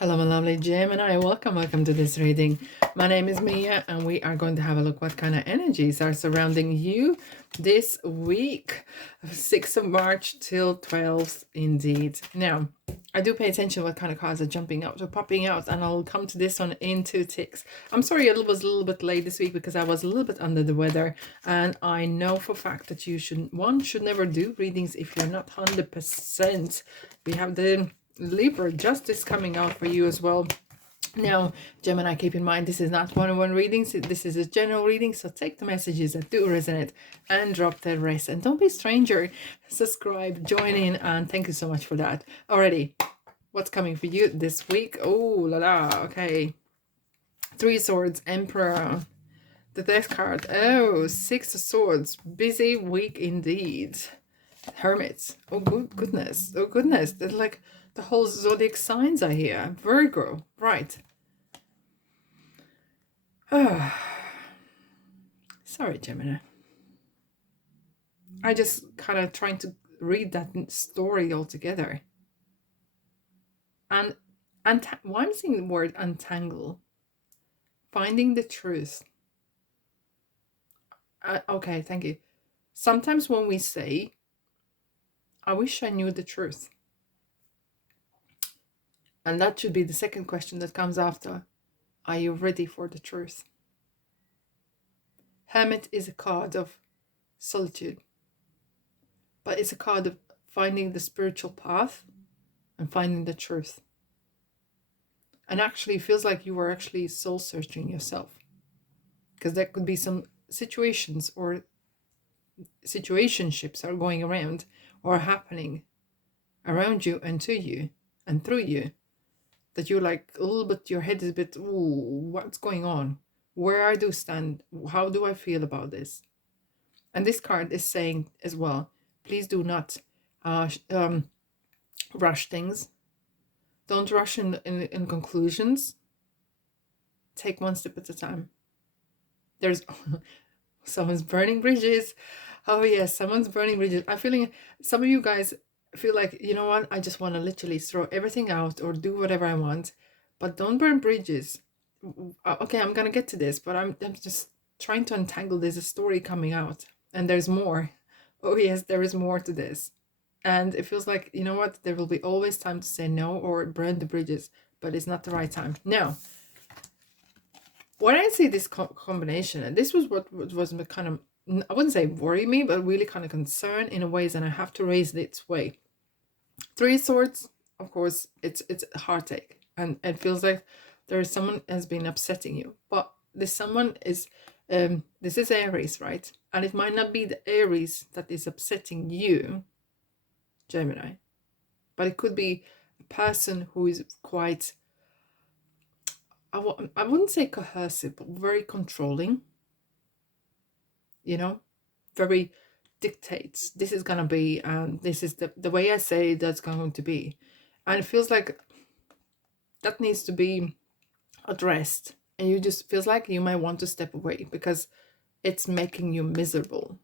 Hello, my lovely Gemini. Welcome to this reading. My name is Mia, and we are going to have a look what kind of energies are surrounding you this week, 6th of March till 12th, indeed. Now, I do pay attention what kind of cards are jumping out or popping out, and I'll come to this one in 2 ticks. I'm sorry I was a little bit late this week because I was a little bit under the weather, and I know for a fact that you should never do readings if you're not 100%. We have the Libra justice coming out for you as well. Now, Gemini, keep in mind, this is not one-on-one readings. This is a general reading, so take the messages that do resonate and drop the rest. And don't be a stranger. Subscribe, join in, and thank you so much for that. Alrighty, what's coming for you this week? Oh, la la, okay. 3 Swords, Emperor. The Death card. Oh, 6 of Swords. Busy week indeed. Hermits. Oh, goodness. Oh, goodness. There's like the whole zodiac signs are here. Virgo. Right. Oh. Sorry, Gemini. I just kind of trying to read that story altogether. And why I'm seeing the word untangle. Finding the truth. Okay, thank you. Sometimes when we say, I wish I knew the truth. And that should be the second question that comes after. Are you ready for the truth? Hermit is a card of solitude. But it's a card of finding the spiritual path and finding the truth. And actually it feels like you are actually soul searching yourself. Because there could be some situations or situationships are going around or happening around you and to you and through you, that you're like a little bit, your head is a bit, ooh, what's going on? Where I do stand? How do I feel about this? And this card is saying as well, please do not rush things. Don't rush in conclusions. Take one step at a time. There's someone's burning bridges. Oh yes, someone's burning bridges. I'm feeling some of you guys feel like, you know what, I just want to literally throw everything out or do whatever I want, but don't burn bridges. Okay, I'm gonna get to this, but I'm just trying to untangle. There's a story coming out and there's more. Oh yes, there is more to this. And it feels like, you know what, there will be always time to say no or burn the bridges, but it's not the right time. Now, when I see this combination, and this was what was kind of, I wouldn't say worry me, but really kind of concern in a ways, and I have to raise it its way. 3 Swords, of course, it's a heartache, and it feels like there is someone has been upsetting you, but this someone is, this is Aries, right? And it might not be the Aries that is upsetting you, Gemini, but it could be a person who is quite, I wouldn't say coercive, but very controlling, you know, very dictates, this is gonna be, this is the way I say that's going to be. And it feels like that needs to be addressed, and you just feels like you might want to step away because it's making you miserable.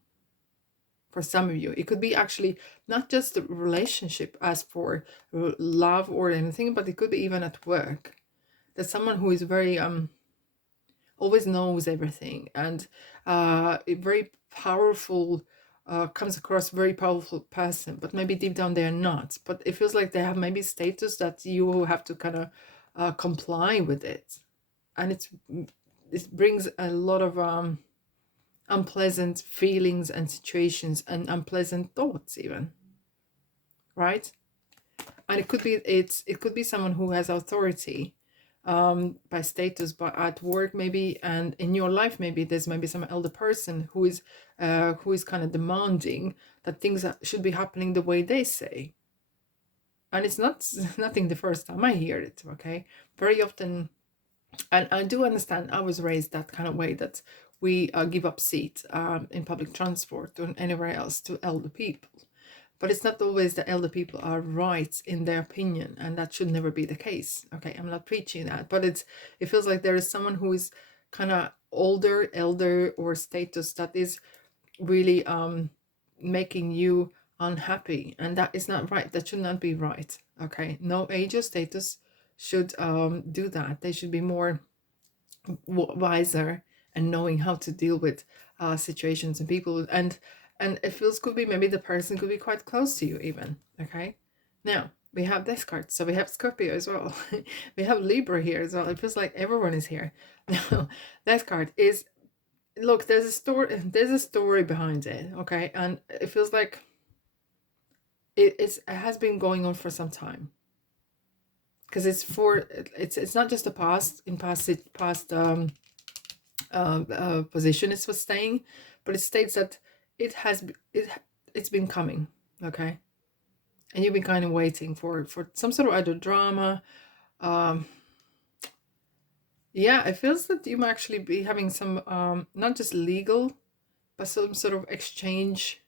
For some of you, it could be actually not just the relationship as for love or anything, but it could be even at work. There's someone who is very always knows everything, and a very powerful, comes across very powerful person, but maybe deep down they're not. But it feels like they have maybe status that you have to kind of comply with it, and it brings a lot of unpleasant feelings and situations and unpleasant thoughts even, right? And it could be someone who has authority, by status, but at work maybe, and in your life maybe there's maybe some elder person who is kind of demanding that things should be happening the way they say. And it's nothing the first time I hear it, okay? Very often, and I do understand, I was raised that kind of way, that we give up seat in public transport or anywhere else to elder people. But it's not always the elder people are right in their opinion, and that should never be the case. Okay, I'm not preaching that, but it feels like there is someone who is kind of older, elder, or status that is really making you unhappy, and that is not right. That should not be right. Okay, no age or status should do that. They should be more wiser and knowing how to deal with situations and people. And it feels could be maybe the person could be quite close to you even. Okay, now we have this card, so we have Scorpio as well. We have Libra here as well. It feels like everyone is here. Now this card is, look, there's a story behind it. Okay, and it feels like it has been going on for some time, because it's not just the past, in past position it was staying, but it states that it's been coming. Okay, and you've been kind of waiting for some sort of either drama. Yeah, it feels that you might actually be having some not just legal, but some sort of exchange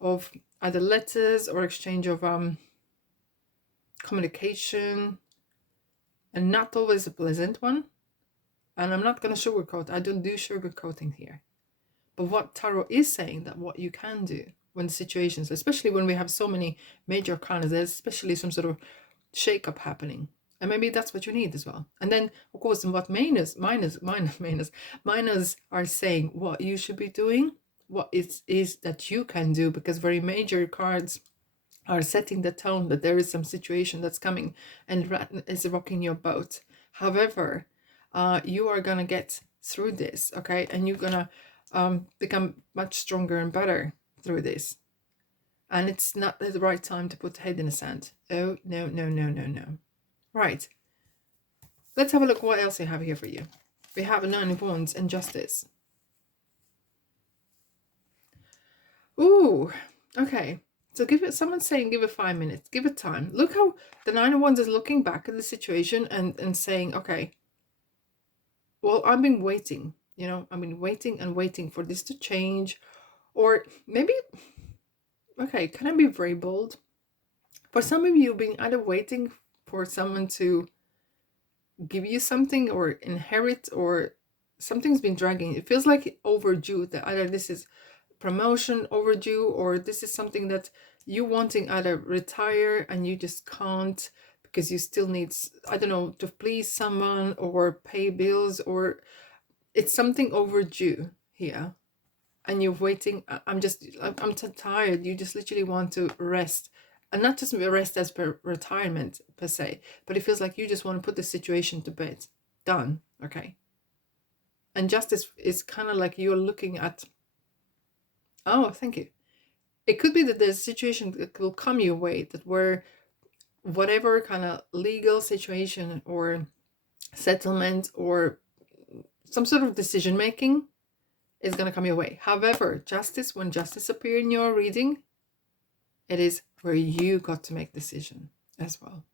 of either letters or exchange of communication, and not always a pleasant one. And I'm not going to sugarcoat. I don't do sugarcoating here. But what tarot is saying, that what you can do when situations, especially when we have so many major arcana, there's especially some sort of shake-up happening. And maybe that's what you need as well. And then, of course, what minors are saying what you should be doing, what it is that you can do, because very major cards are setting the tone that there is some situation that's coming and is rocking your boat. However, you are gonna get through this, okay? And you're gonna become much stronger and better through this. And it's not the right time to put the head in the sand. Oh, no, no, no, no, no. Right. Let's have a look what else I have here for you. We have a Nine of Wands and Justice. Ooh, okay. So give it, someone's saying give it 5 minutes, give it time. Look how the Nine of Wands is looking back at the situation and saying, okay, well, I've been waiting, I've been waiting and waiting for this to change. Or maybe, okay, can I be very bold? For some of you, you've been either waiting for someone to give you something or inherit, or something's been dragging. It feels like overdue, that either this is promotion overdue, or this is something that you wanting either retire and you just can't because you still need, I don't know, to please someone or pay bills, or it's something overdue here and you're waiting. I'm tired. You just literally want to rest, and not just rest as per retirement per se, but it feels like you just want to put the situation to bed. Done. Okay. And justice is kind of like you're looking at, oh, thank you. It could be that there's a situation that will come your way, that where whatever kind of legal situation or settlement or some sort of decision making is going to come your way. However, justice, when justice appears in your reading, it is where you got to make decision as well.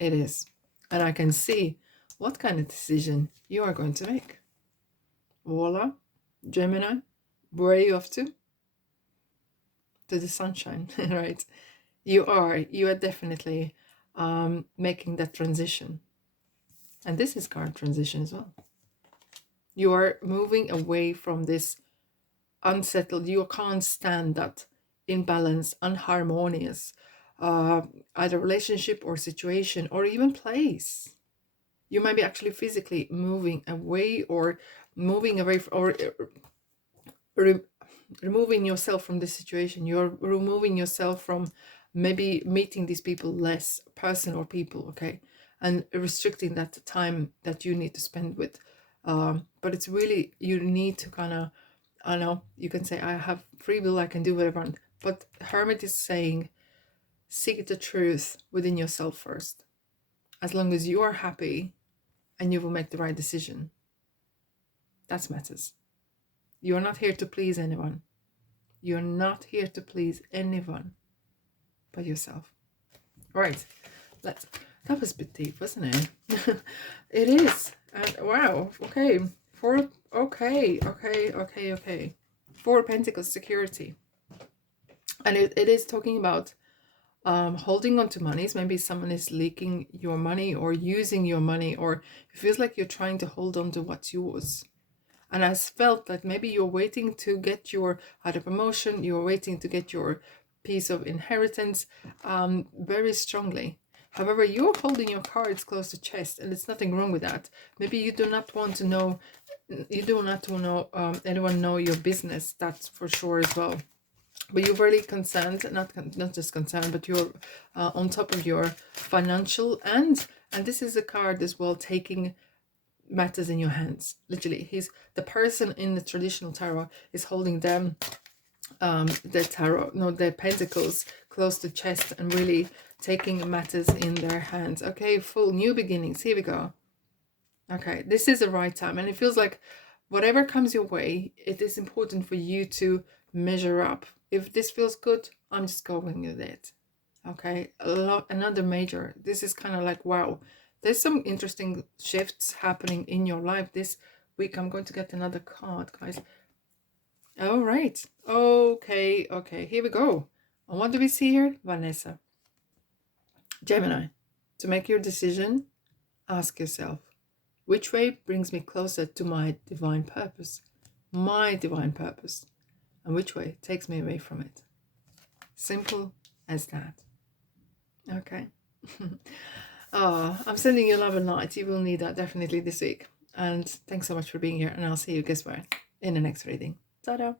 It is. And I can see what kind of decision you are going to make. Voila, Gemini, where are you off to? To the sunshine, right? You are definitely making that transition. And this is card transition as well. You are moving away from this unsettled, you can't stand that imbalance, unharmonious, either relationship or situation or even place. You might be actually physically moving away, or moving away from, or removing yourself from the situation. You're removing yourself from maybe meeting these people less, person or people, okay, and restricting that time that you need to spend with. But it's really, you need to kind of, I know you can say I have free will, I can do whatever, but Hermit is saying seek the truth within yourself first. As long as you are happy and you will make the right decision, that matters. You're not here to please anyone. You're not here to please anyone but yourself. All right, that was a bit deep, wasn't it? It is. And wow, okay. Okay. 4 of Pentacles, security. And it is talking about holding on to monies. Maybe someone is leaking your money or using your money, or it feels like you're trying to hold on to what's yours. And I felt that maybe you're waiting to get your either promotion, you're waiting to get your piece of inheritance very strongly. However, you're holding your cards close to chest, and there's nothing wrong with that. Maybe you do not want to know, anyone know your business. That's for sure as well. But you're really concerned, not just concerned, but you're on top of your financial, and this is a card as well, taking matters in your hands. Literally, the person in the traditional tarot is holding them, their pentacles close to chest, and really taking matters in their hands. Okay, full new beginnings. Here we go. Okay, this is the right time, and it feels like whatever comes your way, it is important for you to measure up. If this feels good, I'm just going with it. Okay, another major. This is kind of like, wow, there's some interesting shifts happening in your life this week. I'm going to get another card, guys. All right. Okay, here we go. And what do we see here? Vanessa. Gemini. To make your decision, ask yourself, which way brings me closer to my divine purpose? My divine purpose. And which way takes me away from it? Simple as that. Okay. I'm sending you love and light. You will need that definitely this week. And thanks so much for being here. And I'll see you, guess where? In the next reading. Ta-da!